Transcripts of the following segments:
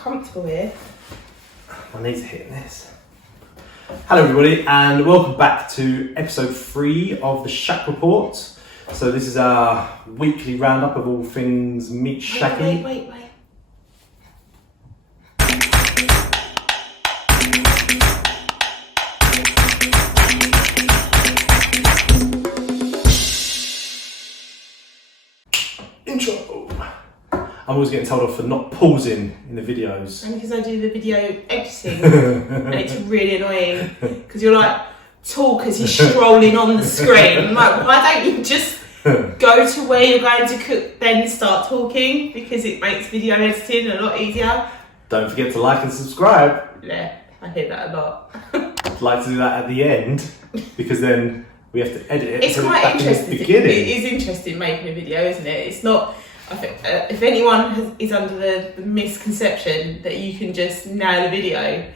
comfortable here. My knees are hitting this. Hello everybody and welcome back to episode 3 of the Shack Report. So this is our weekly roundup of all things Meet Shacky. Wait. Intro! I'm always getting told off for not pausing in the videos. And because I do the video editing and it's really annoying because you're like, talk as you're strolling on the screen. I'm like, why don't you just go to where you're going to cook, then start talking? Because it makes video editing a lot easier. Don't forget to like and subscribe. Yeah, I hear that a lot. I'd like to do that at the end because then we have to edit it. It's quite interesting. It is interesting making a video, isn't it? It's not. I think if anyone is under the misconception that you can just nail a video,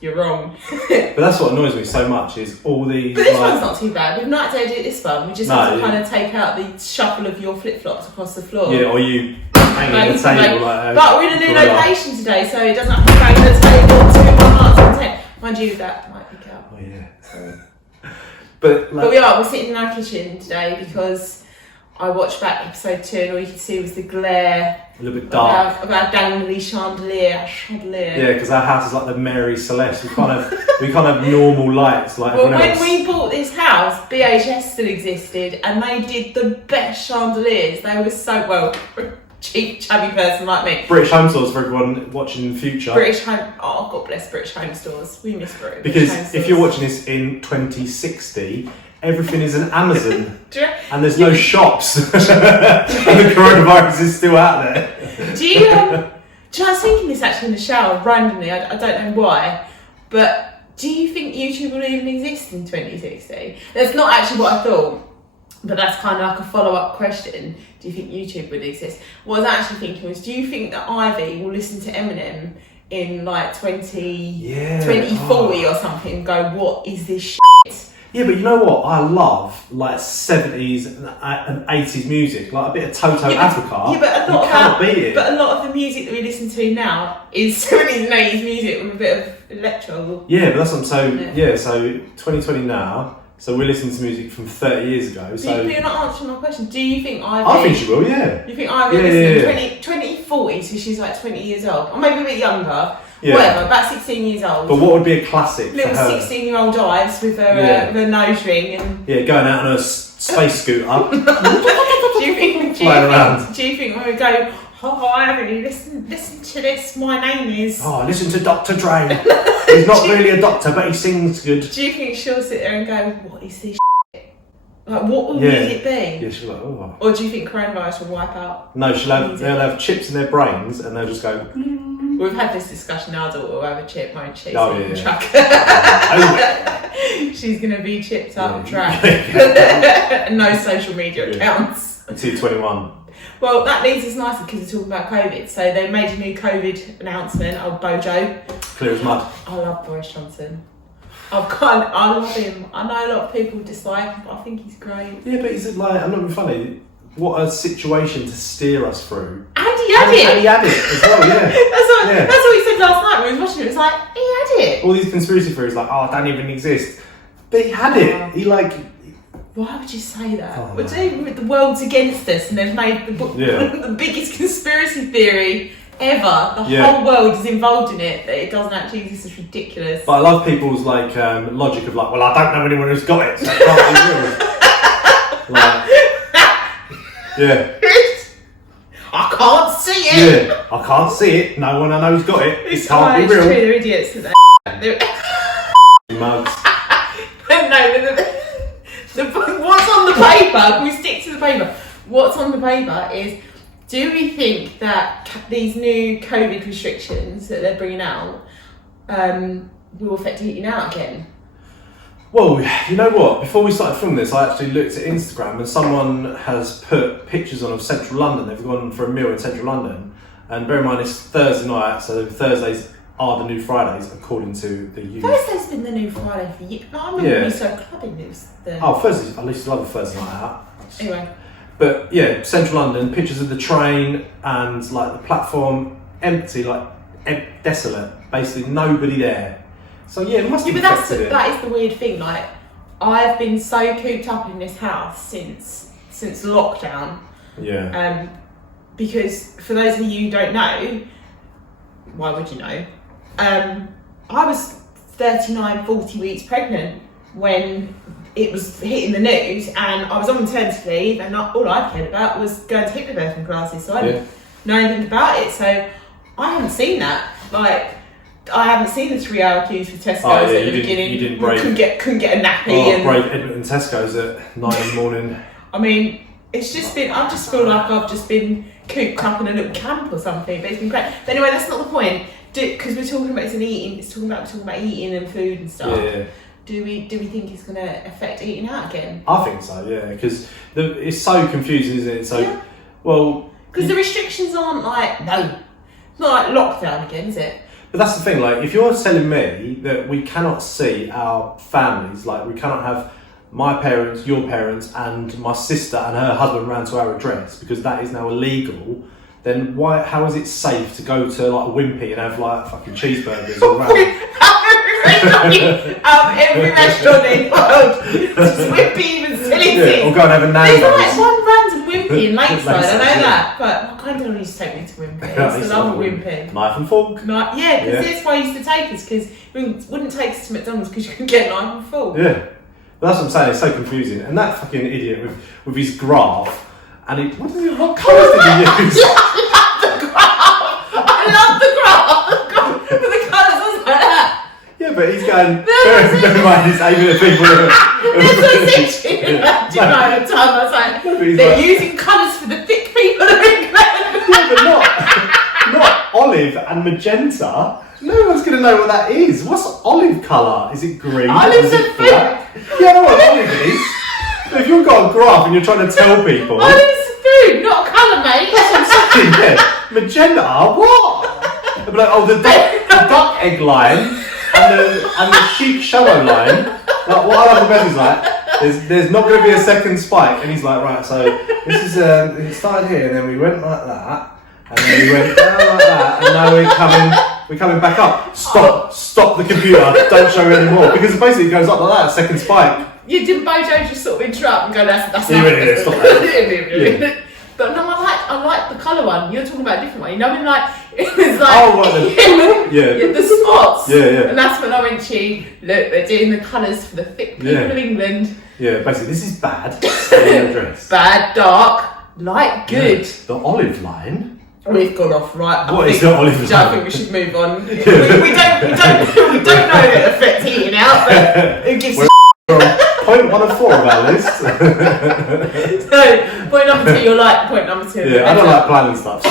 you're wrong. But that's what annoys me so much is all these. But this one's not too bad. We've not had to edit this one. We just have to yeah. kind of take out the shuffle of your flip flops across the floor. Yeah, or you hanging on the table but we're in a new location today, so it doesn't have to bang the table to 1 mark from 10. Mind you, that might pick up. Oh yeah. So. But we're sitting in our kitchen today because I watched back episode 2 and all you could see was the glare. A little bit dark. Of our dangly chandelier. Yeah, because our house is like the Mary Celeste. We can't have normal lights like well, everyone else. When we bought this house, BHS still existed and they did the best chandeliers. They were so well. Cheap, chubby person like me. British Home Stores for everyone watching in the future. Oh, God bless British Home Stores. We miss British because Home Stores. If you're watching this in 2060, everything is an Amazon and there's no shops and the coronavirus is still out there. Do you know, I was thinking this actually in the shower randomly, I don't know why, but do you think YouTube will even exist in 2060? That's not actually what I thought, but that's kind of like a follow-up question. Do you think YouTube would exist? What I was actually thinking was, do you think that Ivy will listen to Eminem in like 2040 or something and go, what is this shit? Yeah, but you know what? I love like 70s and 80s music, like a bit of Toto Africa. Yeah, but a lot of the music that we listen to now is 70s and 80s music with a bit of electro. Yeah, but that's what I'm saying. Yeah, so 2020 now. So we're listening to music from 30 years ago. So you're not answering my question. Do you think Ivy? I think she will. Yeah. You think Ivy will 2040, so she's like 20 years old, or maybe a bit younger. Yeah. Whatever, about 16 years old. But what would be a classic? Little 16-year-old Ives with her nose ring and going out on a space scooter. Do you think when we go, oh Ivy, listen to this, my name is. Oh, listen to Dr. Dre. He's not really a doctor, but he sings good. Do you think she'll sit there and go, what is this shit? Like, what will music be? Yeah, she'll like, oh. Or do you think coronavirus will wipe out? No, they'll have chips in their brains and they'll just go. We've had this discussion. Our daughter will have a chip, won't she? Oh, yeah. Track. She's going to be chipped up, track. No social media accounts. Until 21. Well, that leads us nicely because we're talking about COVID. So they made a new COVID announcement. Oh, Bojo. Clear as mud. I love Boris Johnson. I love him. I know a lot of people dislike him, but I think he's great. Yeah, but he's like, I'm not being funny. What a situation to steer us through. And he had it. And he had it as well, yeah. That's what he said last night when we was watching it. It was like, he had it. All these conspiracy theories like, oh, don't even exist. But he had it. He like... Why would you say that? We're doing with the world's against us and they've made the biggest conspiracy theory ever. The whole world is involved in it, but it doesn't actually exist. It's ridiculous. But I love people's like logic of like, well, I don't know anyone who's got it, so it can't be real. Like, yeah. I can't see it. Yeah, I can't see it. No one I know's got it. It can't be real. True, they're idiots. They're mugs. What's on the paper? Can we stick to the paper? What's on the paper is, do we think that these new COVID restrictions that they're bringing out will affect eating out again? Well, you know what? Before we started filming this, I actually looked at Instagram and someone has put pictures on of central London. They've gone for a meal in central London. And bear in mind, it's Thursday night, so Thursdays are the new Fridays, according to the youth. Thursday's been the new Friday for you. I remember when we started clubbing, it was the... Oh, Thursdays, I used to love a Thursday night out. Anyway. But yeah, central London, pictures of the train and like the platform empty, like desolate. Basically, nobody there. So yeah, it must Yeah, have but affected it. that is the weird thing. Like, I've been so cooped up in this house since lockdown. Yeah. Because for those of you who don't know, why would you know? I was 39, 40 weeks pregnant when it was hitting the news, and I was on maternity leave, and all I cared about was going to hypnobirthing classes, so I didn't know anything about it. So I haven't seen that. Like, I haven't seen the 3-hour queues for Tesco's at the beginning. You didn't break. Couldn't get a nappy. Break Edmonton Tesco's at 9 in the morning. I mean, it's just been. I just feel like I've just been cooped up in a little camp or something. But it's been great. But anyway, that's not the point. Because we're talking about eating. We're talking about eating and food and stuff. Yeah. Do we think it's going to affect eating out again? I think so. Yeah, because it's so confusing, isn't it? So, well, because the restrictions aren't like it's not like lockdown again, is it? But that's the thing. Like, if you're telling me that we cannot see our families, like we cannot have my parents, your parents, and my sister and her husband round to our address because that is now illegal, then why? How is it safe to go to like a Wimpy and have like fucking cheeseburgers all around? Every restaurant in the world, just Wimpy even silly things. Or go and have a There's Nando's. like one random Wimpy in Lakeside, I know yeah. that, but my granddad used to take me to Wimpy. I used to love a Wimpy. Knife and fork. Yeah, because that's why he used to take us, because we wouldn't take us to McDonald's because you could get knife and fork. Yeah. But that's what I'm saying, it's so confusing. And that fucking idiot with his graph, and what colours did he use? I love the graph! With the colours, I was like that. Yeah, but he's going, never mind, he's aiming at people who That's what I said to you. Do you know the time I was like, they're using colours for the thick people of England. Yeah, but not olive and magenta. No one's going to know what that is. What's olive colour? Is it green? Olive's is it a black? Yeah, I know what olive is. But if you've got a graph and you're trying to tell people... Olive's food, not a colour, mate. That's what I'm saying, yeah. Magenta, what? They'll be like, oh, the duck egg line and the sheep shallow line. Like, what I love the best is like, there's not going to be a second spike. And he's like, right, so this is, it started here and then we went like that. And then we went down like that, and now we're coming back up. Stop the computer, don't show me anymore. Because basically it goes up like that, second spike. You did Bojo just sort of interrupt and go, that's Yeah, yeah, stop that. Yeah. But no, I like the colour one. You're talking about a different one. You know, I mean, like, it was like, Oh, right, yeah, the spots. Yeah, yeah. And that's when I went to, look, they're doing the colours for the thick people of England. Yeah, basically, this is bad. Address. Bad, dark, light, good. Yeah. The olive line. We've gone off, right? What is the olive line? I think we should move on. we don't know it affects eating out, but it gives We're on point 1 of 4 of our list. So, point number 2, you're like point number 2. Yeah, I don't like planning stuff. So.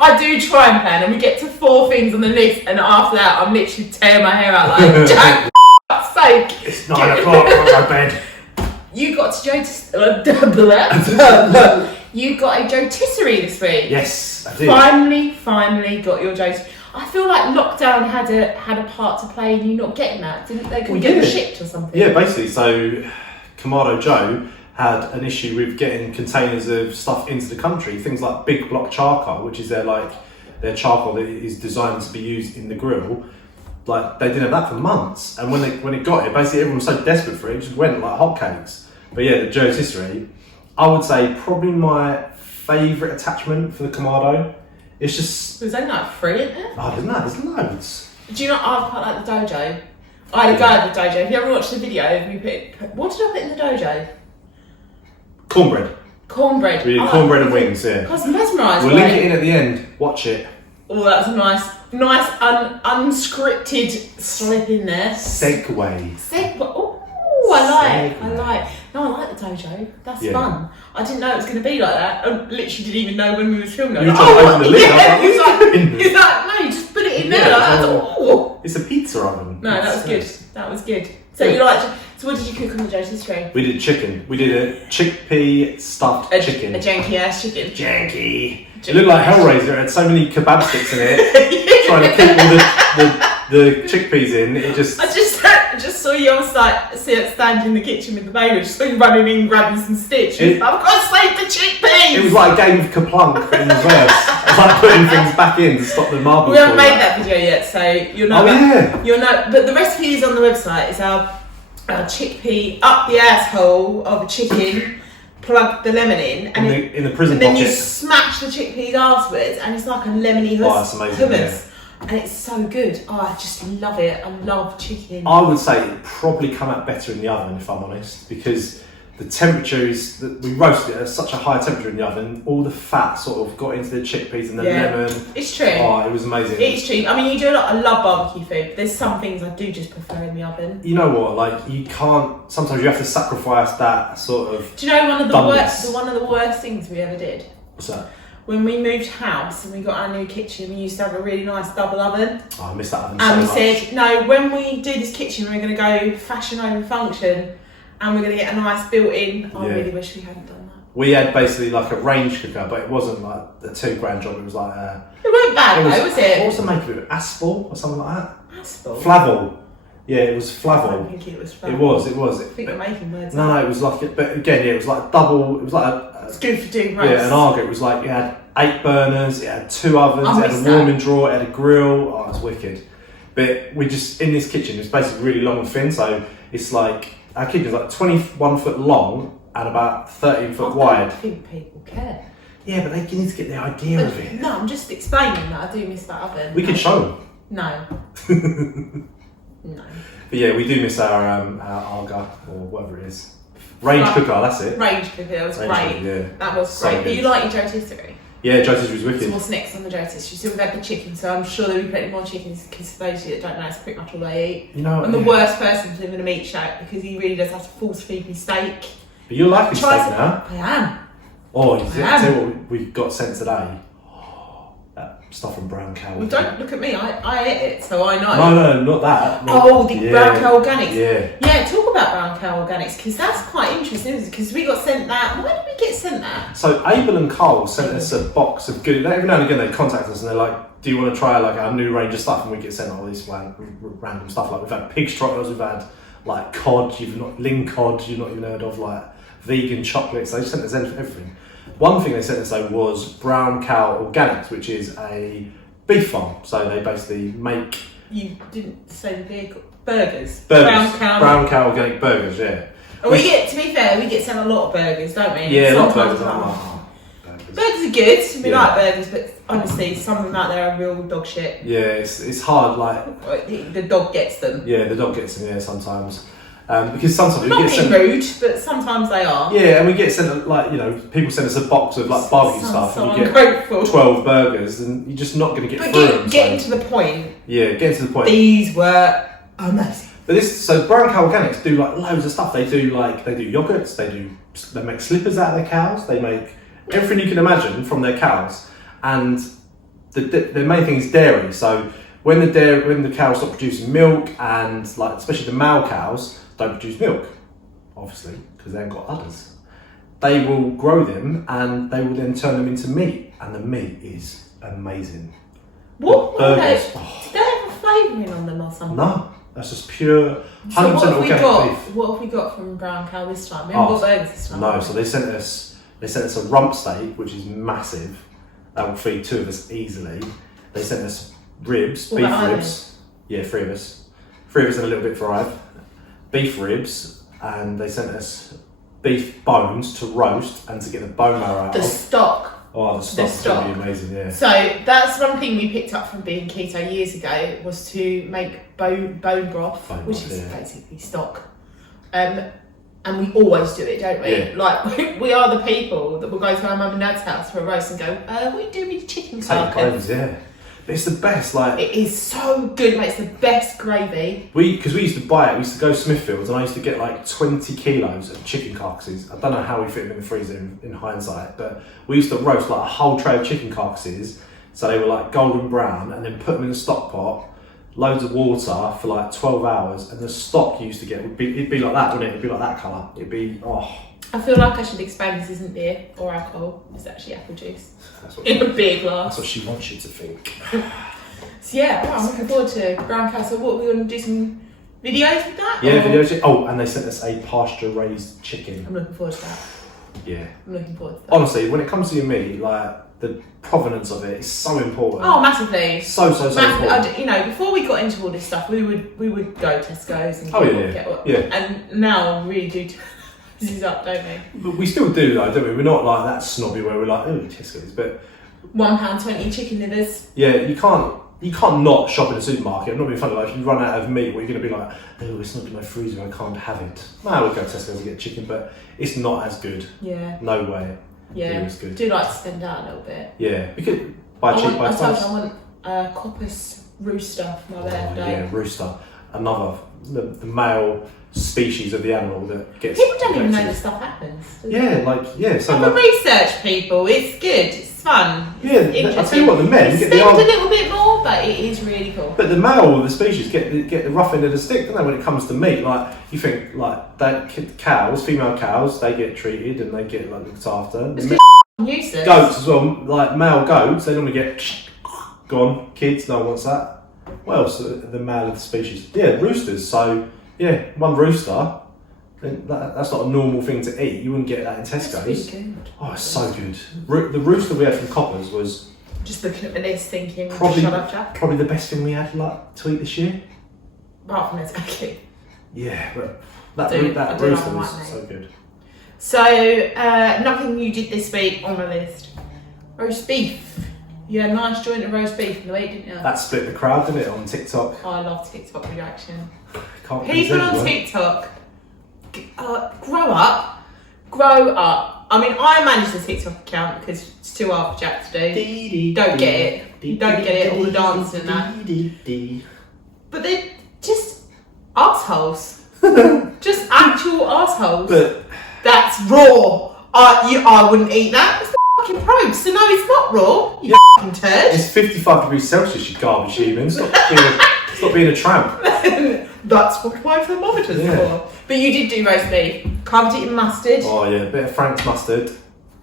I do try and plan, and we get to 4 things on the list, and after that, I'm literally tearing my hair out like, Jack, for fuck's sake. It's 9 o'clock, I'll go to bed. You got to You got a Jotisserie this week. Yes, I did. Finally got your Jotisserie. I feel like lockdown had a part to play in you not getting that. Didn't they? Couldn't get them shipped or something. Yeah, basically. So, Kamado Joe had an issue with getting containers of stuff into the country. Things like Big Block charcoal, which is their charcoal that is designed to be used in the grill. Like, they didn't have that for months, and when it got here, basically everyone was so desperate for it, it just went like hotcakes. But yeah, the Jotisserie, I would say probably my favourite attachment for the Kamado. It's just... Was there like 3 in there? Oh, there's loads. Do you know, I quite like the Dojo. I had a go at the Dojo. If you ever watched the video, what did I put in the Dojo? Cornbread. Cornbread. We did cornbread and wings, yeah. I was mesmerised. We'll link it in at the end. Watch it. Oh, that was a nice unscripted slip in there. Segue. Oh, I like. No, I like the Dojo. That's fun. I didn't know it was going to be like that. I literally didn't even know when we were filming. You were trying to open the lid. Yeah, he's like, no, you just put it in there. Yeah, I thought, oh. It's a pizza oven. No, that was good. That was good. So you liked. So what did you cook on the Jotisserie? We did chicken. We did a chickpea stuffed chicken. A janky ass chicken. Janky. It looked like Hellraiser. It had so many kebab sticks in it, trying to keep all the chickpeas in, it just... I just saw you on standing in the kitchen with the baby, just running in, grabbing some stitch. I've got to save the chickpeas! It was like a game of Kaplunk, but in reverse. It was like putting things back in to stop the marbles. We haven't made that video yet, so you'll know. Oh, yeah. You'll know. But the recipe is on the website. It's our chickpea up the asshole of a chicken. Plug the lemon in, and in the prison and then pocket. you smash the chickpeas afterwards, and it's like a lemony That's amazing, hummus, and it's so good. Oh, I just love it. I love chicken. I would say it'd probably come out better in the oven, if I'm honest, because the temperature is that we roasted it at such a high temperature in the oven. All the fat sort of got into the chickpeas and the lemon. It's true. Oh, it was amazing. It's true. I mean, you do a lot. I love barbecue food. But there's some things I do just prefer in the oven. You know what? Like you can't. Sometimes you have to sacrifice that sort of. Do you know one of the worst things we ever did? What's that? When we moved house and we got our new kitchen, we used to have a really nice double oven. Oh, I miss that oven And so we much. said, no, when we do this kitchen, we're going to go fashion over function, and we're going to get a nice built-in. I really wish we hadn't done that. We had basically like a range cooker, but it wasn't like a £2,000 job. It was like It wasn't bad though, was it? What was the make of it? Aspal or something like that? Aspal? Flavel. Yeah, it was I Flavel. don't think it was fun. It was. I think we're making words. No, it was like, but again, yeah, it was like double. It was like It's good for doing roast. an Argo. It was like it had 8 burners, it had 2 ovens, I it had missed a warming drawer, it had a grill. Oh, it's wicked. But we just in this kitchen, it's basically really long and thin, so it's like our kitchen's like 21 foot long and about 13 foot wide. I don't think people care. Yeah, but they need to get the idea of it. No, I'm just explaining that I do miss that oven. We could show them. No. No. But yeah, we do miss our Arga or whatever it is. Range cooker, that's it. Range cooker, that was Range great. cooker, yeah. That was So great. But good. you like your rotisserie? Yeah, Josie's was So wicked. what's next on the rotisserie? So we've had the chicken, so I'm sure there'll be plenty more chickens, because for those of you that don't know, it's pretty much all they eat. You know, I'm the worst person to live in a meat shack because he really does have to force feed me steak. But you're liking steak Try now. I am. Oh, you I am. tell you what we got sent today. That stuff from Brown Cow. Well, don't look at me. I ate it, so I know. No, not that. No. Oh, the Brown Cow Organics. Yeah. Yeah, talk about Brown Cow Organics, because that's quite interesting, isn't it? Because we got sent that. Why did we get sent that? So Abel and Cole sent us a box of goodies. Every now and again they contact us and they're like, "Do you want to try like our new range of stuff?" And we get sent all this like random stuff. Like we've had pig's trotters, we've had like cod, ling cod, you've not even heard of, like vegan chocolates. They sent us everything. One thing they sent us though was Brown Cow Organics, which is a beef farm. So they basically make You didn't say the vehicle. Burgers. burgers. Brown Cow. Organic burgers, yeah. And we get, to be fair, we get sent a lot of burgers, don't we? Yeah, a lot of Sometimes burgers. not. Burgers. Burgers are good. We Yeah. like burgers, but honestly, some of them out there are real dog shit. Yeah, it's hard. Like The dog gets them. yeah, the dog gets in there sometimes. Because sometimes we Not get being sent. rude, but sometimes they are. Yeah, and we get sent like people send us a box of like barbecue Sounds stuff, so and you get ungrateful. 12 burgers, and you're just not going to get But through them. getting so- to the point, yeah, getting to the point. these were amazing. But so Brown Cow Organics do like loads of stuff. They do yogurts. They make slippers out of their cows. They make everything you can imagine from their cows, and the main thing is dairy. So when the cows stop producing milk, and like especially the male cows don't produce milk, obviously because they haven't got udders, they will grow them and they will then turn them into meat, and the meat is amazing. What were they? Burgers. Did they have a flavouring on them or something? No, that's just pure 100% So what have we organic got? beef. What have we got from Brown Cow this time? We haven't got burgers this time. No, so they sent us a rump steak, which is massive. That will feed 2 of us easily. They sent us ribs, What beef about ribs. Yeah, 3 of us. 3 of us and a little bit for Ive. Beef ribs, and they sent us beef bones to roast and to get the bone marrow out The of. stock. Oh, the stock's stock. going to be amazing, yeah. So that's one thing we picked up from being keto years ago, was to make bone broth, Bone which broth, is yeah. basically stock. And we always do it, don't we? Yeah. Like we are the people that will go to our mum and dad's house for a roast and go, what are you doing with your chicken Take carcass? bones, yeah. But it's the best, like... It is so good, it makes the best gravy. Because we used to buy it, we used to go to Smithfields and I used to get like 20 kilos of chicken carcasses. I don't know how we fit them in the freezer in hindsight, but we used to roast like a whole tray of chicken carcasses, so they were like golden brown, and then put them in a stock pot, loads of water for like 12 hours, and the stock you used to get it'd be like that, wouldn't it? It'd be like that colour. It'd be, I feel like I should explain this isn't beer or alcohol, it's actually apple juice. That's what, In a big that's glass. what she wants you to think. So yeah, I'm looking forward to Ground Cow. So what, are we going to do some videos with that? Yeah, or? videos. Oh, and they sent us a pasture-raised chicken. I'm looking forward to that. Yeah. I'm looking forward to that. Honestly, when it comes to your meat, like the provenance of it is so important. Oh, massively. So important. You know, before we got into all this stuff, we would go Tesco's and get what. Yeah. And now we really do this is up, don't we? But we still do though, don't we? We're not like that snobby where we're like, oh, Tesco's, but £1.20 chicken livers. yeah, you can't not shop in a supermarket. I'm not being funny. Like if you run out of meat, what you're going to be like, oh, it's not in my freezer, I can't have it. No, we'll go to Tesco's and get chicken, but it's not as good. Yeah. No way. Yeah. It's good. I do like to stand out a little bit. Yeah, because by cheap by I told price. you I want Coppice rooster for my birthday. Yeah, rooster. Another the male species of the animal that gets. People don't even know neglected. this stuff happens. Yeah, so Have a like, research, people. It's good. It's fun. yeah, It's I tell you what, the men get spend the a arm, little bit more, but it is really cool. but the male of the species get the rough end of the stick, don't they? When it comes to meat, like you think like that cows, female cows, they get treated and they get like looked after. It's useless. Goats as well, like male goats, they normally get gone. Kids, no one wants that. What else? The male of the species, yeah, roosters. So yeah, one rooster. Then that's not a normal thing to eat. You wouldn't get that in That's Tesco's. really good. Oh, it's so good. The rooster we had from Coppers was Just looking at the list, thinking, Probably- shut up, Jack. probably the best thing we had like to eat this year. Apart from it's okay. Yeah, but I do that like rooster the was white meat. so good. So, nothing you did this week on the list. Roast beef. You had a nice joint of roast beef in the week, didn't you? That split the crowd, didn't it, on TikTok? Oh, I love TikTok reaction. Can't please People on everyone. TikTok, grow up. Grow up. I mean, I manage the TikTok account because it's too hard for Jack to do. Don't get it. You don't get it, all the dancing and that. But they're just assholes. Just actual assholes. But That's raw. I wouldn't eat that. It's fucking probes. So no, it's not raw. You fucking turd. it's 55 degrees Celsius, you garbage human. Stop being a tramp. That's what my thermometer's Yeah. for. But you did do roast beef. Covered it in mustard. Oh yeah, a bit of Frank's mustard.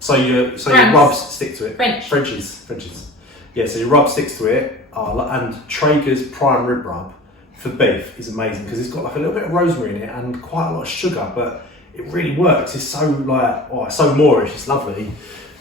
So your Frank's. rubs stick to it. French. Frenchies. Yeah, so your rub sticks to it. And Traeger's prime rib rub for beef is amazing because it's got like a little bit of rosemary in it and quite a lot of sugar, but it really works. It's so like, it's so Moorish. It's lovely.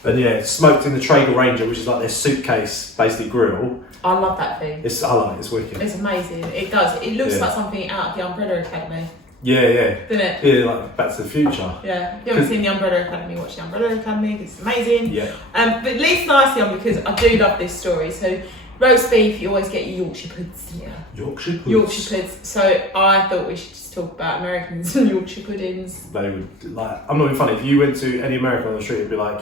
And yeah, it's smoked in the Traeger Ranger, which is like their suitcase, basically grill. I love that thing. I like it. It's wicked. It's amazing. It does. It looks Yeah. like something out of the Umbrella Academy, Yeah. doesn't it? Yeah, like Back to the Future. Yeah. If you haven't seen the Umbrella Academy, watch the Umbrella Academy. It's amazing. Yeah. But it leads nicely on because I do love this story. So roast beef, you always get your Yorkshire puds, didn't you? Yorkshire puddings. Yorkshire puds. So I thought we should just talk about Americans and Yorkshire puddings. They would like. I'm not being funny. If you went to any American on the street, it'd be like,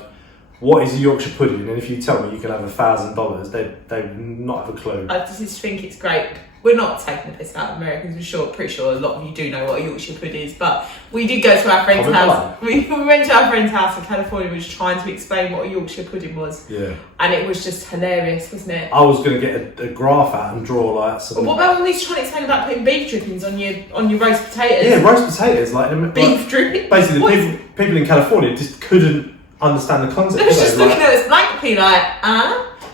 "What is a Yorkshire pudding?" And if you tell me you can have $1,000, they would not have a clue. I just think it's great. We're not taking the piss out of Americans, pretty sure a lot of you do know what a Yorkshire pud is, but we did go to our friend's Comment house. We went to our friend's house in California, was trying to explain what a Yorkshire pudding was, Yeah. and it was just hilarious, wasn't it? I was going to get a graph out and draw like some. But what about when we was trying to explain about putting beef drippings on your roast potatoes? Yeah, roast potatoes. Like Beef dripping. basically, What? people in California just couldn't understand the concept. They was did just they? looking at us blankly like,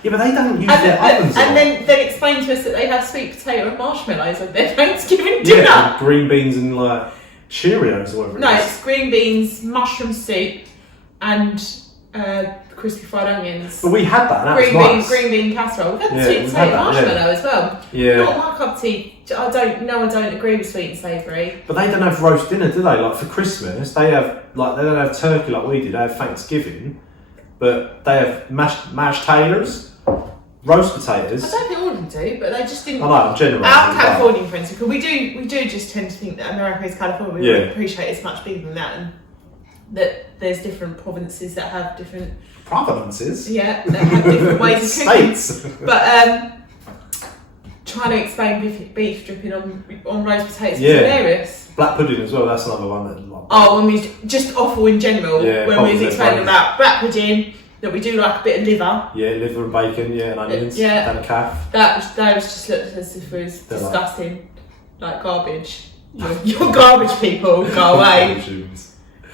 Yeah, but they don't use And, their ovens. and then explain to us that they have sweet potato and marshmallows on their Thanksgiving dinner. yeah, and green beans and like Cheerios or whatever. No, it is. it's green beans, mushroom soup, and crispy fried onions. But we had that. And that was nice. Green bean casserole. We've had Yeah, sweet we've potato had that, marshmallow as well. Yeah. Not my cup of tea. I don't agree with sweet and savoury. But they don't have roast dinner, do they? Like for Christmas, they don't have turkey like we do. They have Thanksgiving, but they have mashed taters, roast potatoes. I don't think all of them do, but they just didn't. I know, I'm generalising. Our but- Californian friends, because we do just tend to think that America is California. We Yeah. really appreciate it's much bigger than that, and that there's different provinces that have different provinces. that have different ways of cooking. States. But trying to explain beef dripping on roast potatoes Yeah. is hilarious. Black pudding as well. That's another one that. Like, Oh, when we just awful in general. Yeah, when we was opposite explaining ones. about black pudding, that we do like a bit of liver. yeah, liver and bacon. Yeah, and onions. Yeah. And calf. That was just looked as if it was They're like- disgusting, like garbage. You're garbage people. Go away.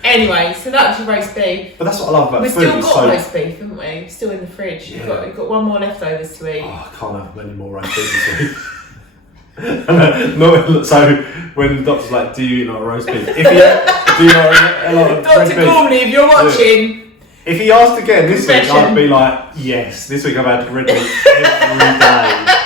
Anyway, so that was your roast beef. But that's what I love about We've food. still It's got roast beef, haven't we? Still in the fridge. Yeah. We've got one more leftovers to eat. Oh, I can't have many more roast beef this week. So when the doctor's like, do you eat a lot of roast beef? If you do you not a lot of Dr. red beef? Gormley, if you're watching, If he asked again this week, Confession. I'd be like, yes. This week I've had red meat every day.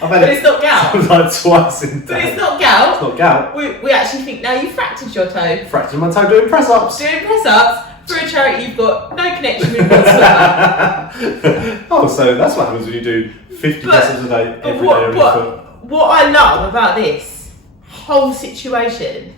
I've had but it's not gout. like twice in a But day. it's not gout. It's not gout. We actually think now you fractured your toe. Fractured my toe doing press ups. Doing press ups for a charity you've got no connection with whatsoever. Oh, so that's what happens when you do 50 But- press ups a day but every day on your foot. what I love about this whole situation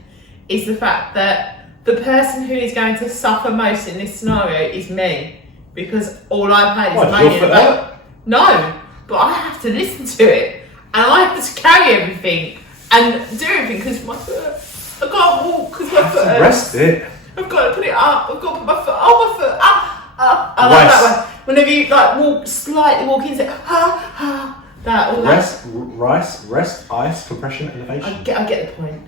is the fact that the person who is going to suffer most in this scenario is me. Because all I've had What, is your moaning foot about. No, but I have to listen to it. And I have to carry everything and do everything because my foot, I can't walk because my foot hurts. Rest it. I've got to put it up. I've got to put my foot. Oh, my foot. I like Rest. that one. Whenever you like slightly walk in, say that all that. Rest, ice, compression, elevation. I get the point.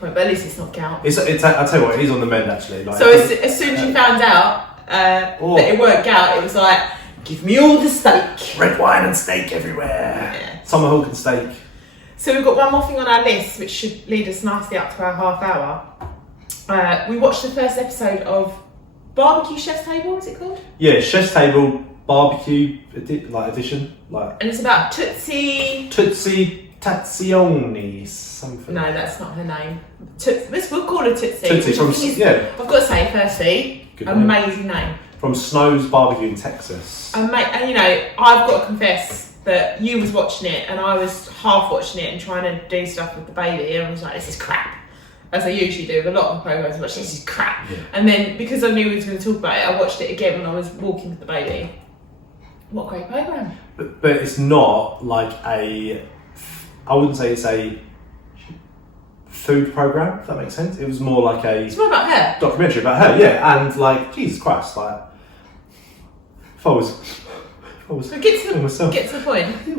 But at least it's not gout. It's I'll tell you what, it is on the mend actually. Like, So as soon as you found out that it weren't gout, it was like, give me all the steak. red wine and steak everywhere. Yeah. Summer Hawk and steak. So we've got one more thing on our list, which should lead us nicely up to our half hour. We watched the first episode of Barbecue Chef's Table. Is it called? Yeah, Chef's Table barbecue edition, like And it's about Tootsie. Tootsie Tazioni something. No, that's not her name. We'll call her Tootsie. Tootsie which I from think is- yeah, I've got to say, firstly, Good name. amazing name. from Snow's Barbecue in Texas. And you know, I've got to confess that you was watching it and I was half watching it and trying to do stuff with the baby, and I was like, this is crap. As I usually do with a lot of programs, I watch this is crap. Yeah. And then because I knew we was going to talk about it, I watched it again when I was walking with the baby. What a great program! But it's not like I wouldn't say it's a food program, if that makes sense. It was more like a It's more about her. documentary about her, yeah, and like Jesus Christ, like if I was So get to myself. the point. It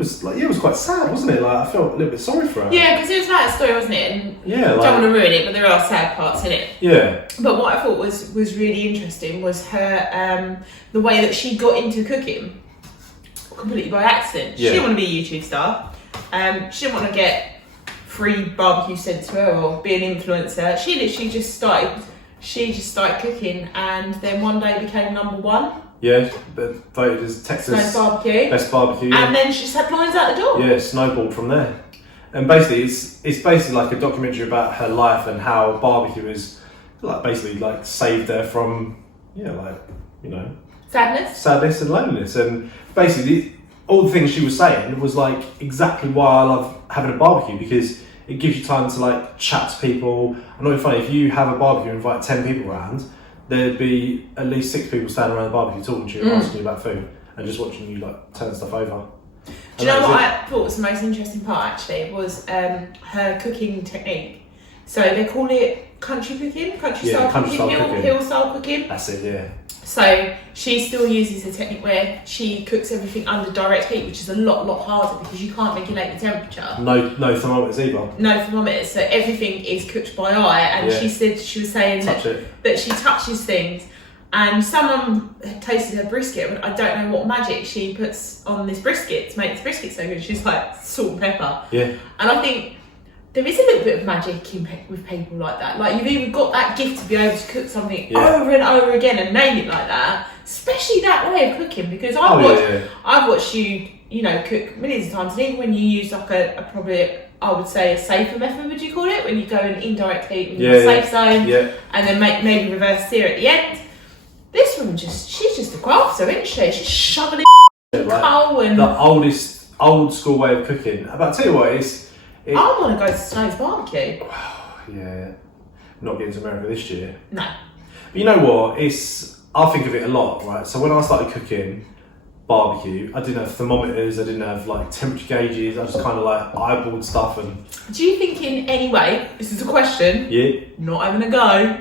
was quite sad, wasn't it? Like I felt a little bit sorry for her. Yeah, because it was like a story, wasn't it? And Yeah, I like, don't want to ruin it, but there are sad parts in it. yeah. But what I thought was really interesting was her the way that she got into cooking completely by accident. She Yeah. didn't want to be a YouTube star. She didn't want to get free barbecue sent to her or be an influencer. She literally just started cooking, and then one day became #1. Yeah, but voted as Texas Nice barbecue. best barbecue. Yeah. And then she just had lines out the door. Yeah, snowballed from there. And basically, it's basically like a documentary about her life and how barbecue is like basically like saved her from Sadness. sadness and loneliness. And basically, all the things she was saying was like exactly why I love having a barbecue, because it gives you time to like chat to people. And not even funny, if you have a barbecue and invite 10 people around, there'd be at least 6 people standing around the barbecue talking to you, asking you about food, and just watching you like turn stuff over. Do you know what I thought was the most interesting part actually was her cooking technique. So they call it country cooking, country style cooking, hill style cooking. That's it, yeah. So she still uses a technique where she cooks everything under direct heat, which is a lot harder because you can't regulate the temperature. No thermometers either. No thermometers, so everything is cooked by eye. And Yeah. she was saying that she touches things. And someone had tasted her brisket, and I don't know what magic she puts on this brisket to make this brisket so good. She's like salt and pepper. Yeah. And I think there is a little bit of magic with people like that. Like you've even got that gift to be able to cook something over and over again and name it like that. Especially that way of cooking, because I've watched you cook millions of times, and even when you use like a probably I would say a safer method, would you call it, when you go in indirect heat when you're in a safe zone, and then maybe reverse sear at the end. This woman she's just a crafter, isn't she? She's shoveling coal and the old school way of cooking. But I'll tell you what, I want to go to Snow's barbecue. Yeah, not getting to America this year. No. But you know what? I think of it a lot, right? So when I started cooking barbecue, I didn't have thermometers, I didn't have like temperature gauges, I just kind of like eyeballed stuff and... Do you think in any way, this is a question, not having a go,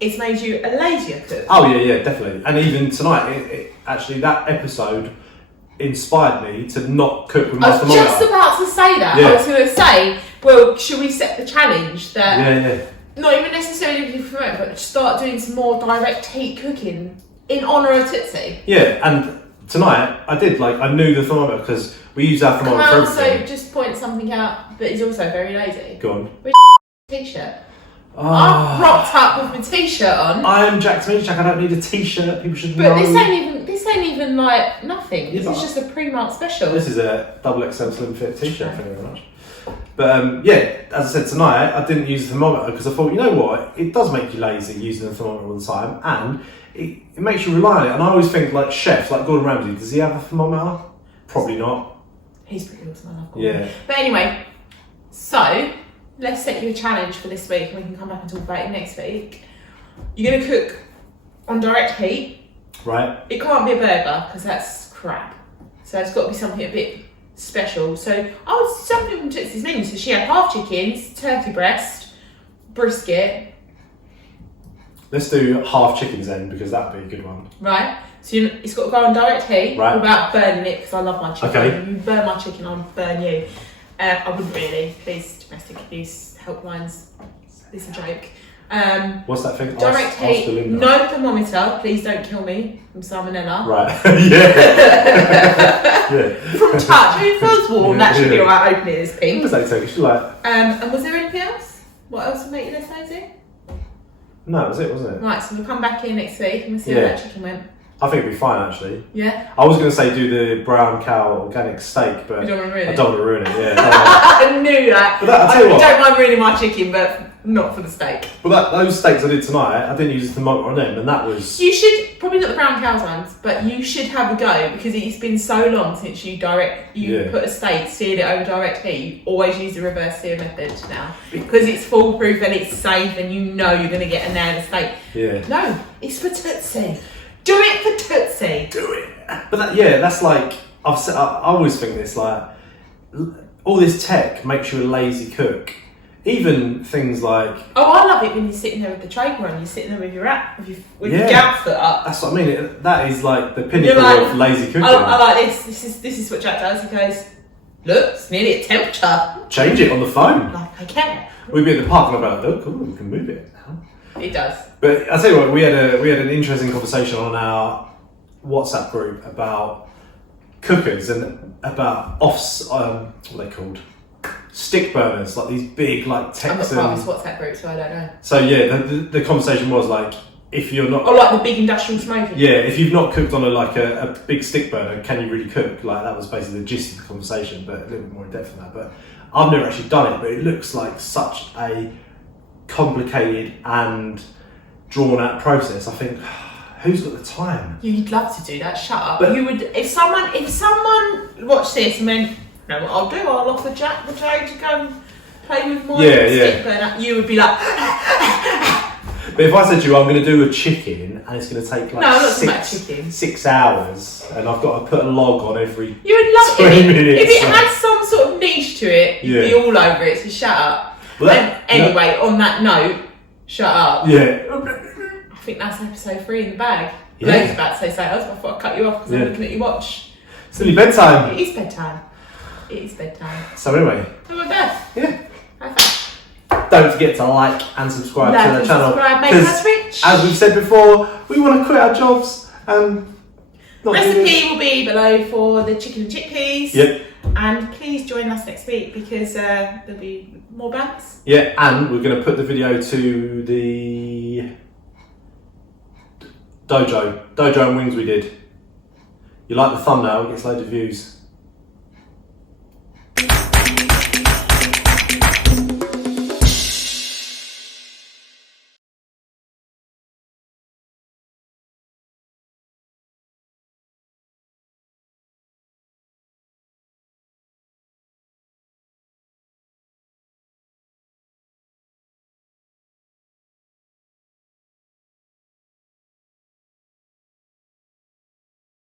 it's made you a lazier cook? Oh yeah, definitely. And even tonight, it actually, that episode inspired me to not cook with my I was thermometer. just about to say that. Yeah. I was going to say, well, should we set the challenge that not even necessarily promote, but start doing some more direct heat cooking in honour of Tootsie. Yeah, and tonight I did, like, I knew the thermometer because we use our Can thermometer I for also everything. just point something out that is also very lazy? Go on. T-shirt. Oh, I've rocked up with my T-shirt on. I'm Jack Smith Jack. I don't need a T-shirt. People should But know. this ain't even like nothing. Yeah, This but- is just a Primark special. This is a XXL slim fit T-shirt. Thank you very much. But yeah, as I said tonight, I didn't use the thermometer because I thought, you know what, it does make you lazy using the thermometer all the time, and it makes you rely on it. And I always think, like chefs, like Gordon Ramsay, does he have a thermometer? Probably not. He's pretty awesome. I love Gordon. Yeah. But anyway, so let's set you a challenge for this week, and we can come back and talk about it next week. You're gonna cook on direct heat. Right. It can't be a burger because that's crap. So it's got to be something a bit special. So I would something from Tootsie's menu. So she had half chickens, turkey breast, brisket, Let's do half chickens then, because that would be a good one. right? So it's got to go on direct heat Right. without burning it because I love my chicken. Okay. You burn my chicken, I'll burn you. I wouldn't really. Please, domestic abuse helplines. It's a joke. What's that thing? Direct Ask heat, Belinda. no thermometer. Please don't kill me from salmonella. Right. yeah. Yeah. From touch. Who feels warm? That should be Yeah. alright opening this What pink. was that take? She's like, And was there anything else? What else would make you less lazy? no, that was it, wasn't it? Right, so we'll come back here next week and we'll see Yeah. how that chicken went. I think it'd be fine actually. Yeah? I was going to say do the brown cow organic steak, but You don't want to ruin I it? don't want to ruin it. Yeah. No. I knew that. But that- I'll tell you what. don't mind ruining my chicken, but not for the steak. But those steaks I did tonight, I didn't use the thermometer on them, and that was You should, probably not the brown cows ones, but you should have a go because it's been so long since you Yeah. put a steak, seared it over direct heat. You always use the reverse sear method now because it's foolproof and it's safe and you know you're going to get a nail steak. yeah. No, it's for Tootsie. Do it for Tootsie. Do it. But that's like I always think this, like all this tech makes you a lazy cook. Even things like Oh, I love it when you're sitting there with the tray on, you're sitting there with your app, with your Yeah. gout foot up. that's what I mean. That is like the pinnacle You're like, of lazy cooking. I like this. This is what Jack does. He goes, look, it's nearly at temperature. Change it on the phone. Like I can. We'd be at the park and I'd be like, look, we can move it now. It does. But I tell you what, we had an interesting conversation on our WhatsApp group about cookers and about what are they called? Stick burners, like these big like I'm not Texan. part of this WhatsApp group, so I don't know. So yeah, the conversation was like, if you're not, Oh, like the big industrial smoking. yeah, if you've not cooked on a big stick burner, can you really cook? Like that was basically the gist of the conversation, but a little bit more in depth than that. But I've never actually done it, but it looks like such a complicated and drawn out process. I think, who's got the time? You'd love to do that. Shut up. But- You would if someone watched this and went, no, what I'll do, I'll offer Jack the Jay to go and play with my Yeah, stick burner. You would be like, But if I said to you, I'm going to do a chicken and it's going to take like no, I'm not talking about chicken. 6 hours and I've got to put a log on every You would love 20 it. minutes, If it like- had some sort of niche to it, you'd be Yeah. all over it, so shut up. Well, that- Anyway, on that note, shut up. yeah. I think that's episode 3 in the bag. Yeah. I was about to say something else, but I thought I'd cut you off because Yeah. I'm looking at your watch. It's nearly bedtime. It is bedtime. It is bedtime. So anyway, Oh my god. yeah. High five. Don't forget to like and subscribe Like to the and channel. subscribe, make 'cause us rich. as we've said before, we want to quit our jobs and not do this. Recipe will be below for the chicken and chickpeas. Yep. And please join us next week because there'll be more bands. Yeah, and we're going to put the video to the dojo and wings we did. You like the thumbnail, it gets loads of views.